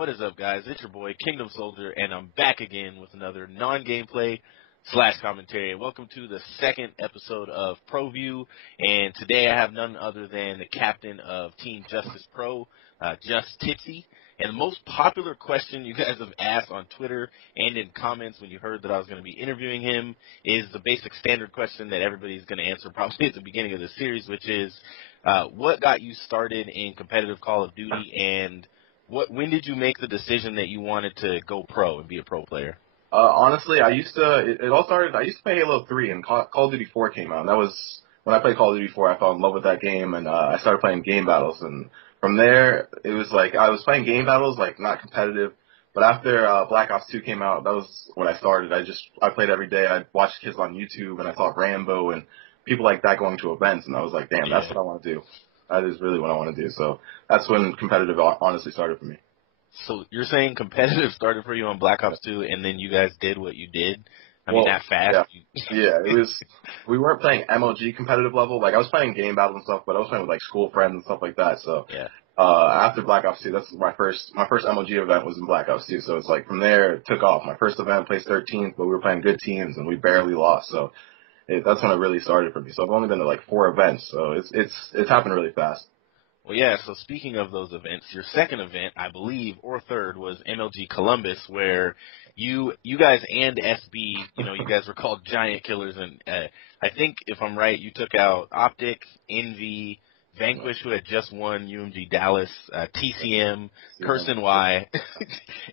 What is up, guys? It's your boy, Kingdom Soldier, and I'm back again with another non-gameplay / commentary. Welcome to the second episode of ProView, and today I have none other than the captain of Team JusTus Pro, Jus Tipsy. And the most popular question you guys have asked on Twitter and in comments when you heard that I was going to be interviewing him is the basic standard question that everybody's going to answer probably at the beginning of the series, which is, what got you started in competitive Call of Duty, and when did you make the decision that you wanted to go pro and be a pro player? Honestly, it all started, I used to play Halo 3 and Call of Duty 4 came out. And that was, when I played Call of Duty 4, I fell in love with that game, and I started playing game battles. And from there, it was like, I was playing game battles, like not competitive. But after Black Ops 2 came out, that was when I started. I played every day. I watched kids on YouTube, and I saw Rambo and people like that going to events, and I was like, damn, that's what I want to do. That is really what I want to do. So that's when competitive honestly started for me. So you're saying competitive started for you on Black Ops 2, and then you guys did what you did? I mean, that fast? Yeah, it was. We weren't playing MLG competitive level. Like, I was playing game battles and stuff, but I was playing with, like, school friends and stuff like that. So, after Black Ops 2, that's my first MLG event was in Black Ops 2. So it's like, from there, it took off. My first event, placed 13th, but we were playing good teams, and we barely lost. So that's when it really started for me. So I've only been to, like, 4 events. So it's happened really fast. Well, yeah, so speaking of those events, your second event, I believe, or third, was MLG Columbus, where you guys and SB, you guys were called Giant Killers, and I think, if I'm right, you took out Optic, Envy, Vanquish, who had just won UMG Dallas, TCM, Curse NY,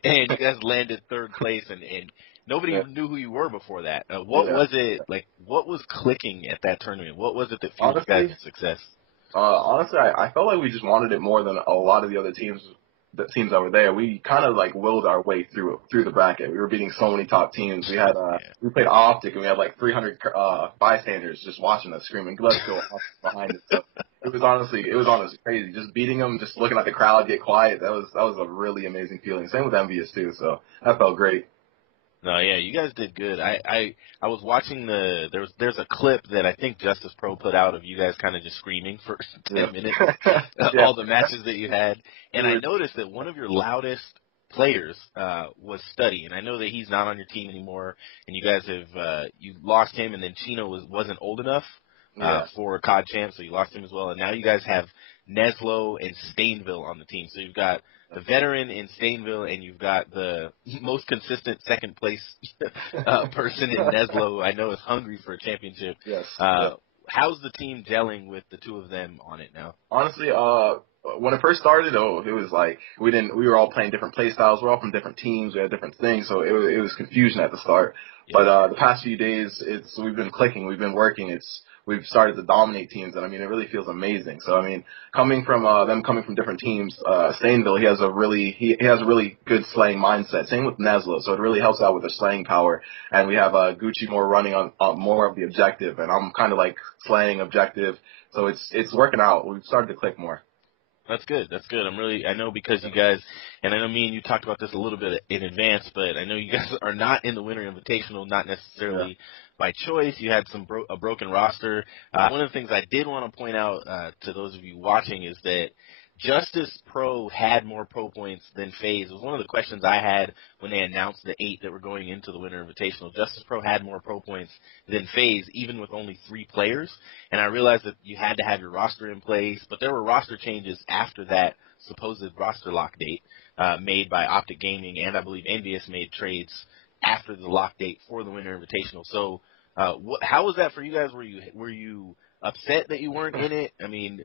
and you guys landed third place, and nobody even knew who you were before that. What was it, like, what was clicking at that tournament? What was it that fueled you guys' success? Honestly, I felt like we just wanted it more than a lot of the other teams that were there. We kind of like willed our way through the bracket. We were beating so many top teams. We had we played Optic, and we had like 300 bystanders just watching us screaming, "Let's go!" behind it. So it was honestly crazy. Just beating them, just looking at the crowd get quiet. That was a really amazing feeling. Same with Envious too. So that felt great. No, yeah, you guys did good. I was watching there's a clip that I think JusTus Pro put out of you guys kind of just screaming for 10 minutes, all the matches that you had, and I noticed that one of your loudest players was Studyy, and I know that he's not on your team anymore, and you guys have you lost him, and then Chino wasn't old enough for COD Champs, so you lost him as well, and now you guys have Neslo and Stainville on the team, so you've got the veteran in Stainville, and you've got the most consistent second place person in Neslo. I know is hungry for a championship. Yes. How's the team gelling with the two of them on it now? Honestly, when it first started, it was like we were all playing different play styles. We're all from different teams. We had different things, so it was confusion at the start. Yeah. But the past few days, we've been clicking. We've been working. We've started to dominate teams, and I mean, it really feels amazing. So I mean, coming from different teams, Stainville, he has a really good slaying mindset. Same with Neslo, so it really helps out with the slaying power. And we have Gucci more running on more of the objective, and I'm kind of like slaying objective. So it's working out. We've started to click more. That's good. That's good. I know because you guys, and I know me and you talked about this a little bit in advance, but I know you guys are not in the Winter Invitational, not necessarily by choice. You had a broken roster. One of the things I did want to point out to those of you watching is that JusTus Pro had more pro points than FaZe. It was one of the questions I had when they announced the 8 that were going into the Winter Invitational. JusTus Pro had more pro points than FaZe, even with only 3 players. And I realized that you had to have your roster in place, but there were roster changes after that supposed roster lock date made by Optic Gaming, and I believe Envious made trades after the lock date for the Winter Invitational. So how was that for you guys? Were you upset that you weren't in it? I mean,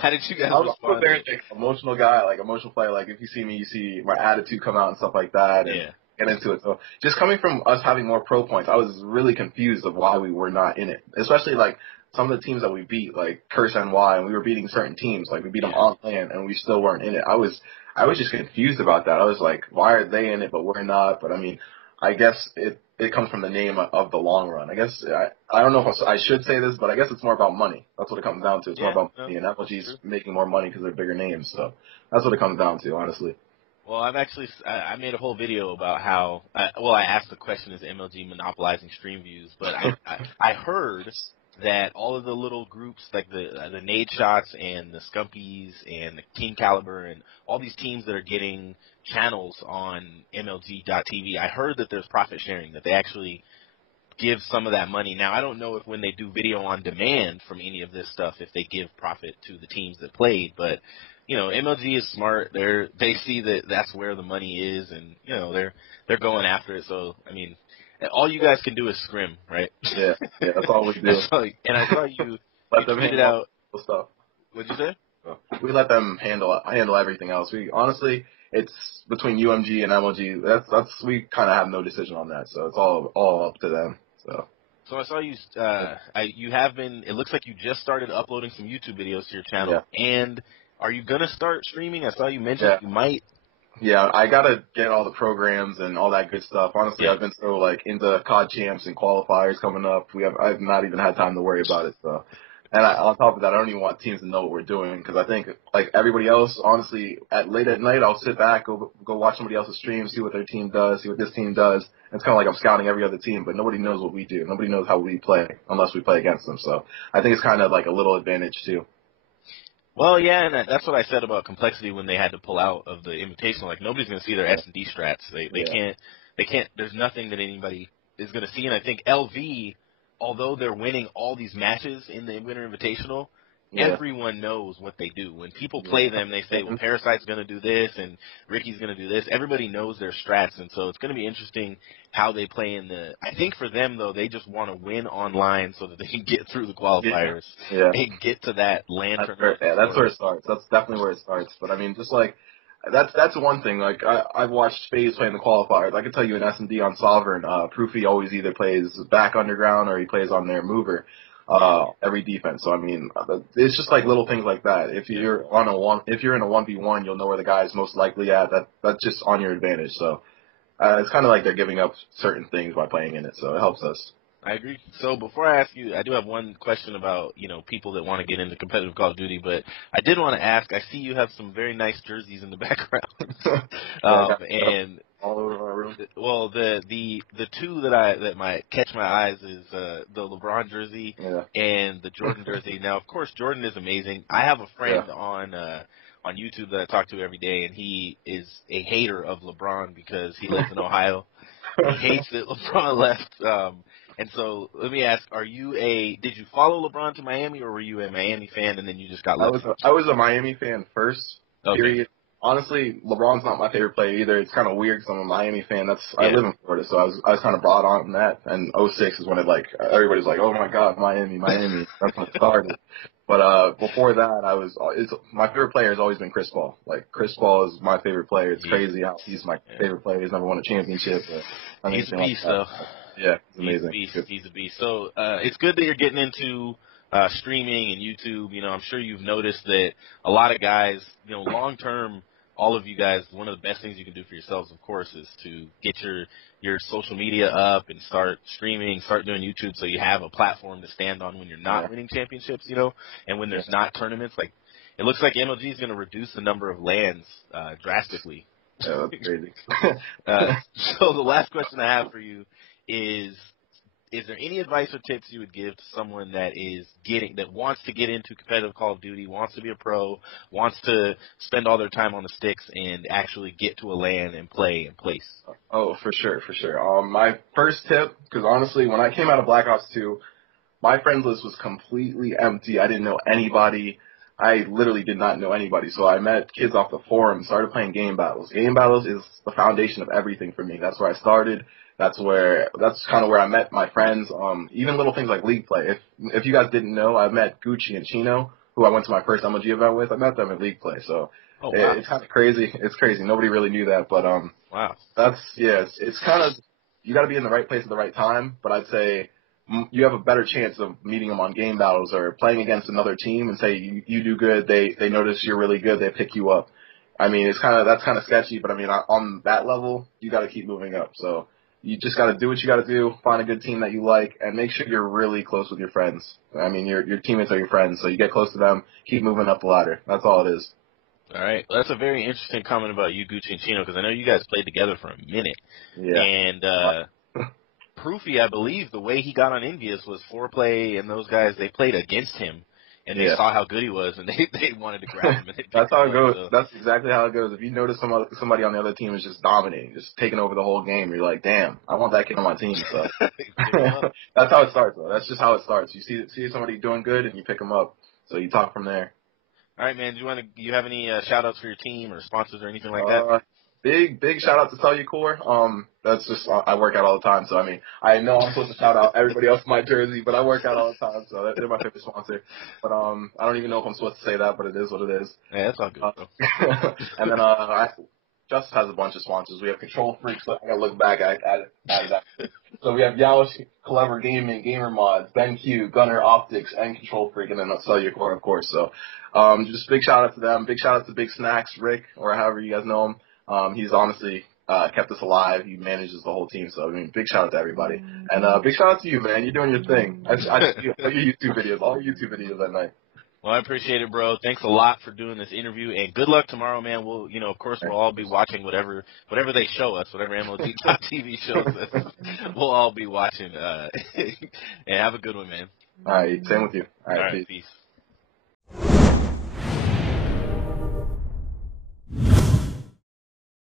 how did you guys respond? I'm a very emotional guy, like emotional player. Like if you see me, you see my attitude come out and stuff like that, and get into it. So just coming from us having more pro points, I was really confused of why we were not in it. Especially like some of the teams that we beat, like Curse NY, and we were beating certain teams, like we beat them on land, and we still weren't in it. I was just confused about that. I was like, why are they in it but we're not? But I mean, I guess it comes from the name of the long run. I guess I don't know if I should say this, but I guess it's more about money. That's what it comes down to. It's more about money, and MLG's making more money because they're bigger names. So that's what it comes down to, honestly. Well, I made a whole video about how I asked the question, is MLG monopolizing stream views? But I heard that all of the little groups, like the Nade Shots and the Scumpies and the Team Caliber and all these teams that are getting channels on MLG.TV, I heard that there's profit sharing, that they actually give some of that money. Now, I don't know if when they do video on demand from any of this stuff, if they give profit to the teams that played, but, you know, MLG is smart. They see that that's where the money is, and, you know, they're going after it. So, I mean, all you guys can do is scrim, right? Yeah, that's all we do. And I saw you let them tweeted out stuff. What'd you say? We let them handle everything else. We honestly, it's between UMG and MLG. That's we kind of have no decision on that. So it's all up to them. So I saw you. You have been. It looks like you just started uploading some YouTube videos to your channel. Yeah. And are you gonna start streaming? I saw you mention you might. Yeah, I gotta get all the programs and all that good stuff. Honestly, I've been so into COD Champs and qualifiers coming up. I've not even had time to worry about it. So, and on top of that, I don't even want teams to know what we're doing, because I think like everybody else, honestly, late at night I'll sit back, go watch somebody else's stream, see what their team does, see what this team does. It's kind of like I'm scouting every other team, but nobody knows what we do. Nobody knows how we play unless we play against them. So I think it's kind of like a little advantage too. Well, yeah, and that's what I said about Complexity when they had to pull out of the Invitational. Like, nobody's going to see their S&D strats. They can't, there's nothing that anybody is going to see. And I think LV, although they're winning all these matches in the Winter Invitational, everyone knows what they do. When people play them, they say, well, Parasite's going to do this and Ricky's going to do this. Everybody knows their strats, and so it's going to be interesting how they play in the – I think for them, though, they just want to win online so that they can get through the qualifiers and get to that LAN tournament. That's where it starts. That's definitely where it starts. But, I mean, just like – that's one thing. Like, I've watched FaZe play in the qualifiers. I can tell you in S&D on Sovereign, Proofy always either plays back underground or he plays on their mover. Every defense. So I mean, it's just like little things like that. If you're in a 1v1, you'll know where the guy is most likely at. That's just on your advantage. So it's kind of like they're giving up certain things by playing in it. So it helps us. I agree. So before I ask you, I do have one question about, people that want to get into competitive Call of Duty, but I did want to ask, I see you have some very nice jerseys in the background. And all over my room. Well, the two that might catch my eyes is the LeBron jersey and the Jordan jersey. Now, of course, Jordan is amazing. I have a friend on YouTube that I talk to every day, and he is a hater of LeBron because he lives in Ohio. He hates that LeBron left. And so let me ask, did you follow LeBron to Miami, or were you a Miami fan and then you just got left? I was a Miami fan first, period. Honestly, LeBron's not my favorite player either. It's kind of weird because I'm a Miami fan. I live in Florida, so I was kind of brought on that. And 06 is when everybody's like, oh my God, Miami. That's when it started. But before that, my favorite player has always been Chris Paul. Like, Chris Paul is my favorite player. It's crazy how he's my favorite player. He's never won a championship. But he's a beast, though. Yeah, it's amazing. He's a beast. So it's good that you're getting into streaming and YouTube. I'm sure you've noticed that a lot of guys, long term, all of you guys, one of the best things you can do for yourselves, of course, is to get your social media up and start streaming, start doing YouTube, so you have a platform to stand on when you're not winning championships, and when there's not tournaments. Like, it looks like MLG is going to reduce the number of LANs drastically. Yeah, that's crazy. So the last question I have for you is there any advice or tips you would give to someone that wants to get into competitive Call of Duty, wants to be a pro, wants to spend all their time on the sticks and actually get to a LAN and play and place? Oh, for sure. My first tip, because honestly, when I came out of Black Ops 2, my friends list was completely empty. I didn't know anybody. I literally did not know anybody. So I met kids off the forum, started playing game battles. Game battles is the foundation of everything for me. That's where I started. That's kind of where I met my friends. Even little things like league play. If you guys didn't know, I met Gucci and Chino, who I went to my first MLG event with. I met them at league play. So it's kind of crazy. It's crazy. Nobody really knew that, but wow. It's kind of, you got to be in the right place at the right time. But I'd say you have a better chance of meeting them on game battles or playing against another team and say you do good. They notice you're really good. They pick you up. I mean, that's kind of sketchy, but I mean, on that level, you got to keep moving up. So you just got to do what you got to do, find a good team that you like, and make sure you're really close with your friends. I mean, your teammates are your friends, so you get close to them, keep moving up the ladder. That's all it is. All right. Well, that's a very interesting comment about you, Gucci and Chino, because I know you guys played together for a minute. Yeah. And Proofy, I believe, the way he got on Envious was Foreplay and those guys, they played against him. And they saw how good he was, and they wanted to grab him. And That's how it goes. So. That's exactly how it goes. If you notice somebody on the other team is just dominating, just taking over the whole game, you're like, damn, I want that kid on my team. So that's how it starts, though. That's just how it starts. You see somebody doing good, and you pick them up. So you talk from there. All right, man. Do you have any shout-outs for your team or sponsors or anything like that? Big shout out to Cellucor. That's just I work out all the time, so I mean I know I'm supposed to shout out everybody else in my jersey, but I work out all the time, so they're my favorite sponsor. But I don't even know if I'm supposed to say that, but it is what it is. Yeah, that's all good. And then JusTus has a bunch of sponsors. We have Control Freaks. So I gotta look back at that. So we have Yaosh, Clever Gaming, Gamer Mods, BenQ, Gunner Optics, and Control Freak, and then Cellucor, of course. So just big shout out to them. Big shout out to Big Snacks, Rick, or however you guys know him. He's honestly kept us alive. He manages the whole team. So, I mean, big shout out to everybody. And big shout out to you, man. You're doing your thing. I see your YouTube videos, all your YouTube videos at night. Well, I appreciate it, bro. Thanks a lot for doing this interview, and good luck tomorrow, man. We'll, of course, we'll all be watching whatever they show us, whatever MLG.TV shows us. We'll all be watching. And have a good one, man. All right, same with you. All right, peace.